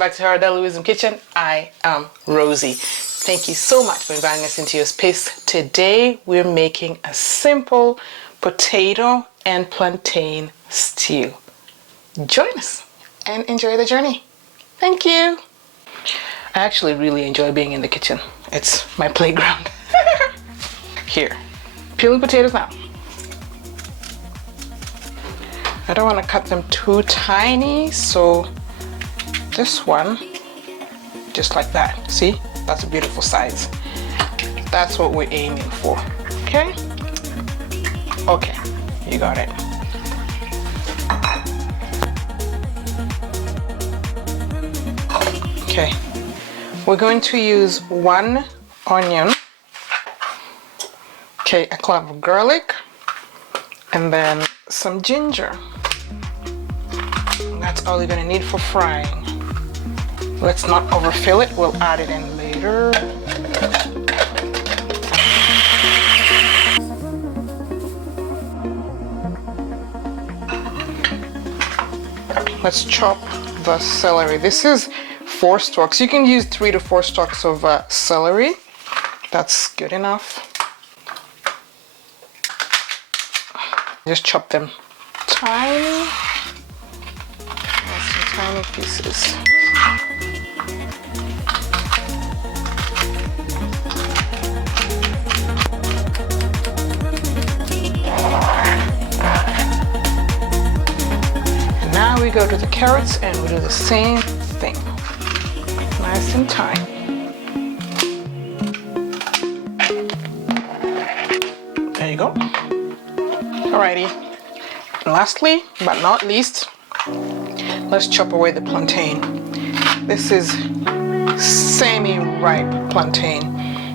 back to Haradali Wisdom Kitchen. I am Rosie. Thank you so much for inviting us into your space. Today we're making a simple potato and plantain stew. Join us and enjoy the journey. Thank you. I actually really enjoy being in the kitchen. It's my playground. Here, peeling potatoes now. I don't want to cut them too tiny, so this one, just like that. See, that's a beautiful size. That's what we're aiming for. Okay? Okay, you got it. Okay, we're going to use 1 onion, okay, a clove of garlic, and then some ginger. That's all you're gonna need for frying. Let's not overfill it, we'll add it in later. Let's chop the celery. This is 4 stalks. You can use 3 to 4 stalks of celery. That's good enough. Just chop them tiny. Some tiny pieces. And now we go to the carrots and we do the same thing. Nice and tiny. There you go. Alrighty. And lastly, but not least, let's chop away the plantain. This is semi-ripe plantain.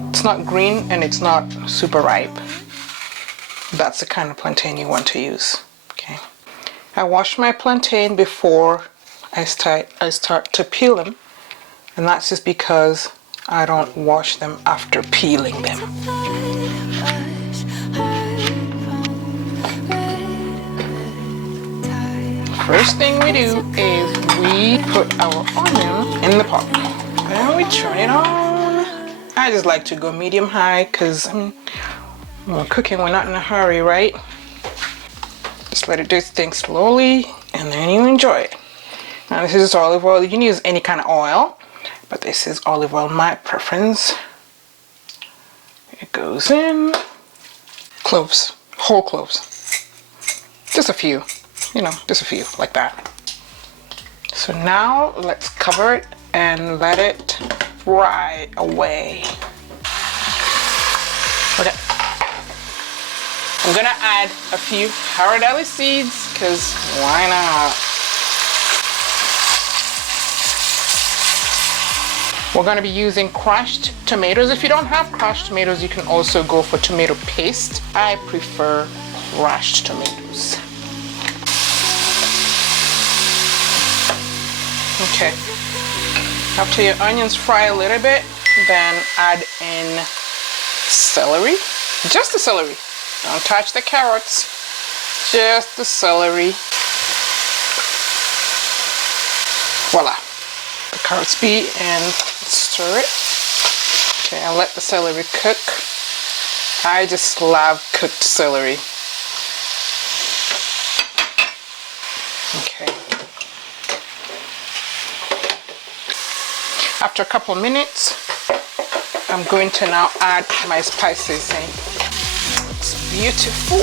It's not green and it's not super ripe. That's the kind of plantain you want to use. Okay. I wash my plantain before I start to peel them, and that's just because I don't wash them after peeling them. First thing we do is we put our onion in the pot. Then we turn it on. I just like to go medium high because, I mean, when we're cooking, we're not in a hurry, right? Just let it do its thing slowly and then you enjoy it. Now this is olive oil. You can use any kind of oil, but this is olive oil, my preference. It goes in. Cloves, whole cloves. Just a few. You know, just a few, like that. So now let's cover it and let it fry away. Okay. I'm gonna add a few Haradali seeds, because why not? We're gonna be using crushed tomatoes. If you don't have crushed tomatoes, you can also go for tomato paste. I prefer crushed tomatoes. Okay, after your onions fry a little bit, then add in celery, just the celery. Don't touch the carrots, just the celery. Voila, the carrots be and stir it. Okay, I'll let the celery cook. I just love cooked celery. Okay. After a couple of minutes, I'm going to now add my spices in. It's beautiful.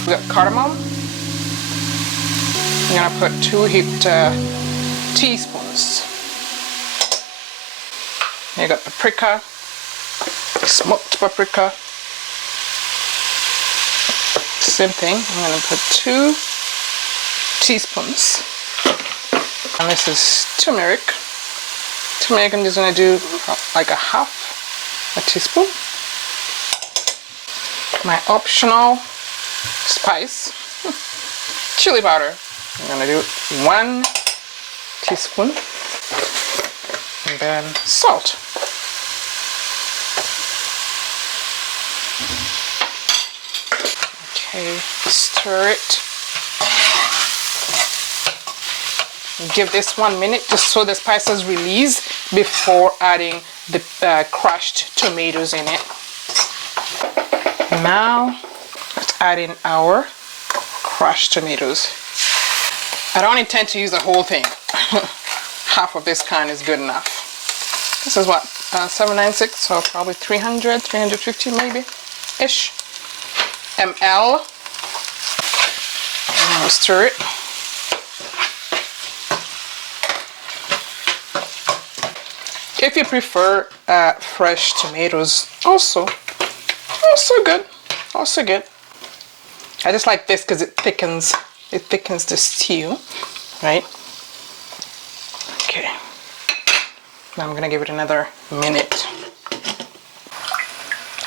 We got cardamom. I'm gonna put 2 heaped teaspoons. I got paprika, smoked paprika. Same thing. I'm gonna put 2 teaspoons. And this is turmeric. Turmeric, I'm just gonna do like a half a teaspoon. My optional spice, chili powder. I'm gonna do 1 teaspoon. And then salt. Okay, stir it. Give this 1 minute just so the spices release before adding the crushed tomatoes in it. Now let's add in our crushed tomatoes. I don't intend to use the whole thing. Half of this can is good enough. This is what, 796, so probably 300, 350 maybe ish ml. And we'll stir it. If you prefer fresh tomatoes, also good, also good. I just like this because it thickens the stew, right? Okay. Now I'm gonna give it another minute.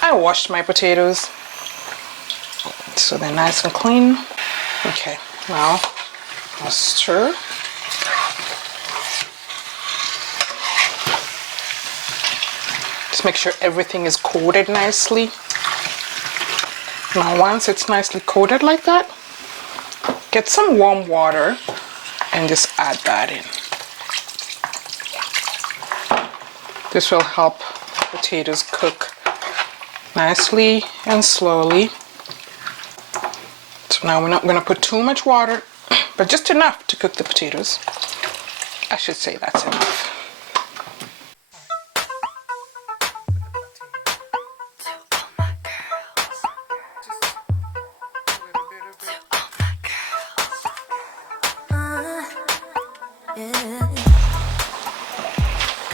I washed my potatoes, so they're nice and clean. Okay, now I'll stir. Just make sure everything is coated nicely. Now once it's nicely coated like that, get some warm water and just add that in. This will help potatoes cook nicely and slowly. So now we're not going to put too much water, but just enough to cook the potatoes. I should say that's enough.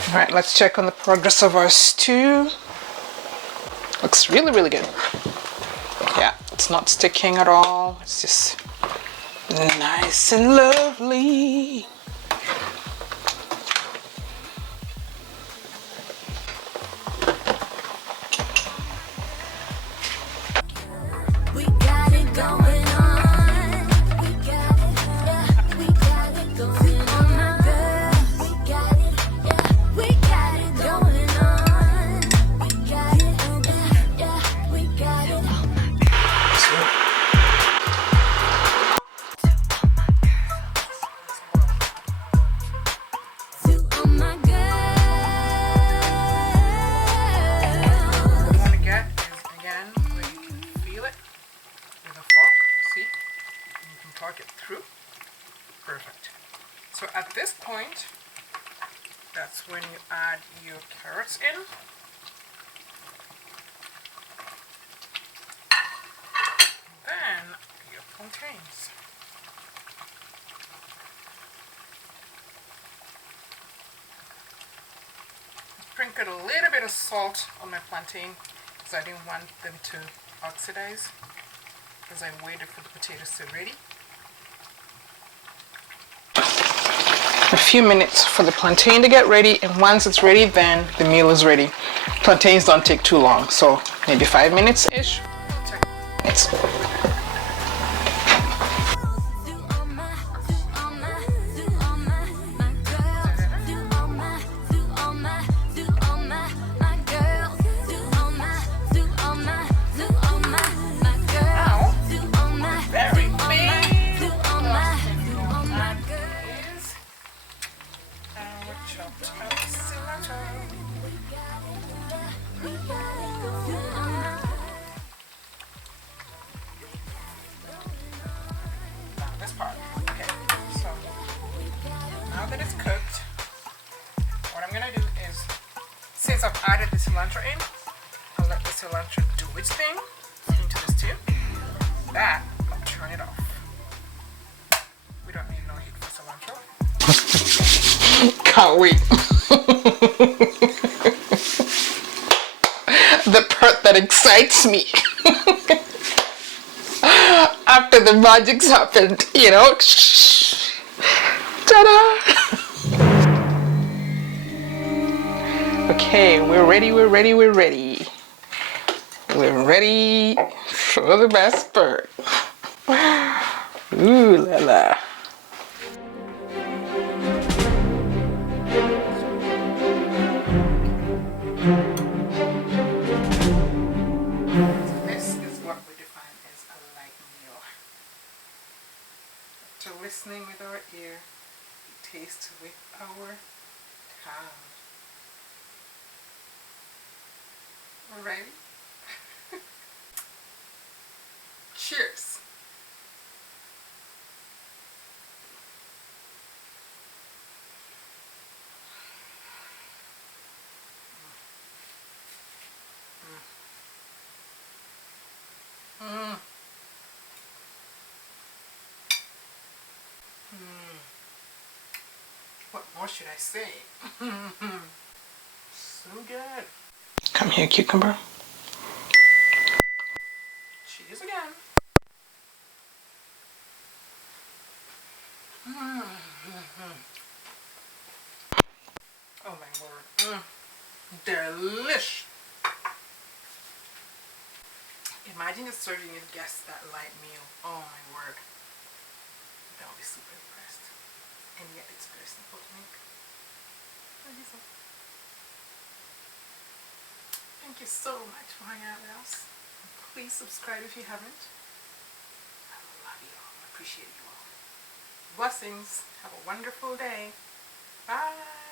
All right, let's check on the progress of our stew. Looks really, really good. Yeah, it's not sticking at all. It's just nice and lovely. Perfect. So at this point, that's when you add your carrots in. Then your plantains. Sprinkled a little bit of salt on my plantain because I didn't want them to oxidize because I waited for the potatoes to be ready. A few minutes for the plantain to get ready, and once it's ready, then the meal is ready. Plantains don't take too long, so maybe 5 minutes-ish. It's that it's cooked, what I'm gonna do is, since I've added the cilantro in, I'll let the cilantro do its thing into the stew. That, I'll turn it off. We don't need no heat for cilantro. Can't wait. The part that excites me. After the magic's happened, you know. Ta-da! Okay, we're ready. We're ready for the best part. Ooh la la. This is what we define as a light meal. So listening with our ear, taste with our tongue. Ready? Cheers. Mm. Mm. What more should I say? So good. Come here, cucumber. Cheers again. Mm. Oh my word. Delish. Imagine just serving your guests that light meal. Oh my word. They'll be super impressed. And yet it's very simple to make. Thank you so much for hanging out with us. Please subscribe if you haven't. I love you all. I appreciate you all. Blessings. Have a wonderful day. Bye.